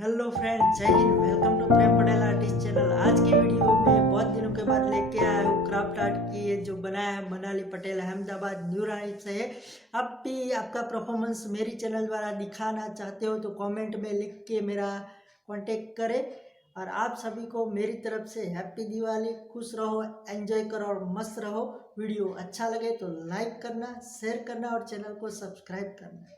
Hello friend, जय Hind. Welcome to Prem Patel artist channel. आज की वीडियो में बहुत दिनों के बाद लेके आया हूँ क्राफ्ट आर्ट की। ये जो बनाया है मनाली पटेल, अहमदाबाद न्यू राइट से है। आप भी आपका परफॉर्मेंस मेरी चैनल द्वारा दिखाना चाहते हो तो कमेंट में लिख के मेरा कांटेक्ट करें। और आप सभी को मेरी तरफ से हैप्पी दिवाली। खुश रहो, एंजॉय करो और मस्त रहो। वीडियो अच्छा लगे तो लाइक करना, शेयर करना और चैनल को सब्सक्राइब करना।